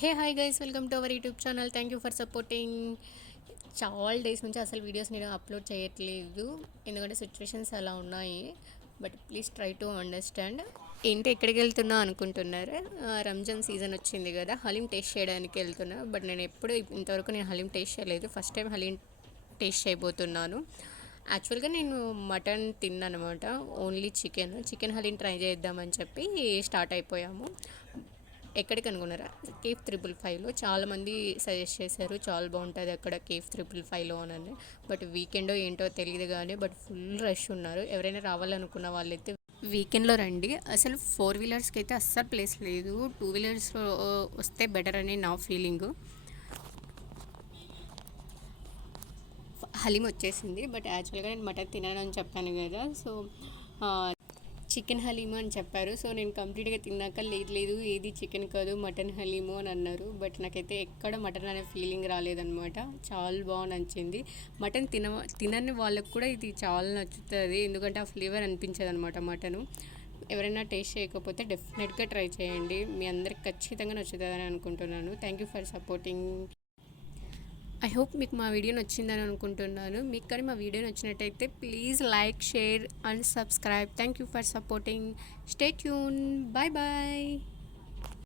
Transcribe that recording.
Hey hi guys, welcome to our YouTube channel. Thank you for supporting. చాలా days నుంచి అసలు videos నేను upload చేయట్లేదు, ఎందుకంటే సిచ్యువేషన్స్ అలా ఉన్నాయి. But please try to understand. ఏంటి ఎక్కడికి వెళ్తున్నా అనుకుంటున్నారు? రంజాన్ సీజన్ వచ్చింది కదా, హలీం టేస్ట్ చేయడానికి వెళ్తున్నా. బట్ నేను ఎప్పుడు ఇంతవరకు నేను హలీం టేస్ట్ చేయలేదు, ఫస్ట్ టైం హలీం టేస్ట్ చేయబోతున్నాను. యాక్చువల్గా నేను మటన్ తిన్నానమాట, ఓన్లీ చికెన్ హలీం ట్రై చేద్దామని చెప్పి స్టార్ట్ అయిపోయాము. ఎక్కడికి అనుకున్నారా? కేఫ్ 555లో చాలామంది సజెస్ట్ చేశారు, చాలా బాగుంటుంది అక్కడ కేఫ్ 555లో అని. బట్ వీకెండో ఏంటో తెలియదు కానీ బట్ ఫుల్ రష్ ఉన్నారు. ఎవరైనా రావాలనుకున్న వాళ్ళైతే వీకెండ్లో రండి. అసలు 4 వీలర్స్కి అయితే అస్సలు ప్లేస్ లేదు, 2 వీలర్స్లో వస్తే బెటర్ అని నా ఫీలింగు. హలీం వచ్చేసింది, బట్ యాక్చువల్గా నేను మటన్ తినను అని చెప్పాను కదా, సో చికెన్ హలీము అని చెప్పారు. సో నేను కంప్లీట్గా తిన్నాక లేదు లేదు ఏది చికెన్ కాదు మటన్ హలీము అని అన్నారు. బట్ నాకైతే ఎక్కడ మటన్ అనే ఫీలింగ్ రాలేదనమాట, చాలా బాగా నచ్చింది. మటన్ తినని వాళ్ళకు కూడా ఇది చాలా నచ్చుతుంది, ఎందుకంటే ఆ ఫ్లేవర్ అనిపించదు అనమాట మటను. ఎవరైనా టేస్ట్ చేయకపోతే డెఫినెట్గా ట్రై చేయండి, మీ అందరికి ఖచ్చితంగా నచ్చుతుందని అనుకుంటున్నాను. Thank you for supporting. I hope మీకు మా వీడియో నచ్చిందని అనుకుంటున్నాను. మీకు కానీ మా వీడియో నచ్చినట్టయితే please like, share and subscribe. Thank you for supporting. Stay tune. Bye bye.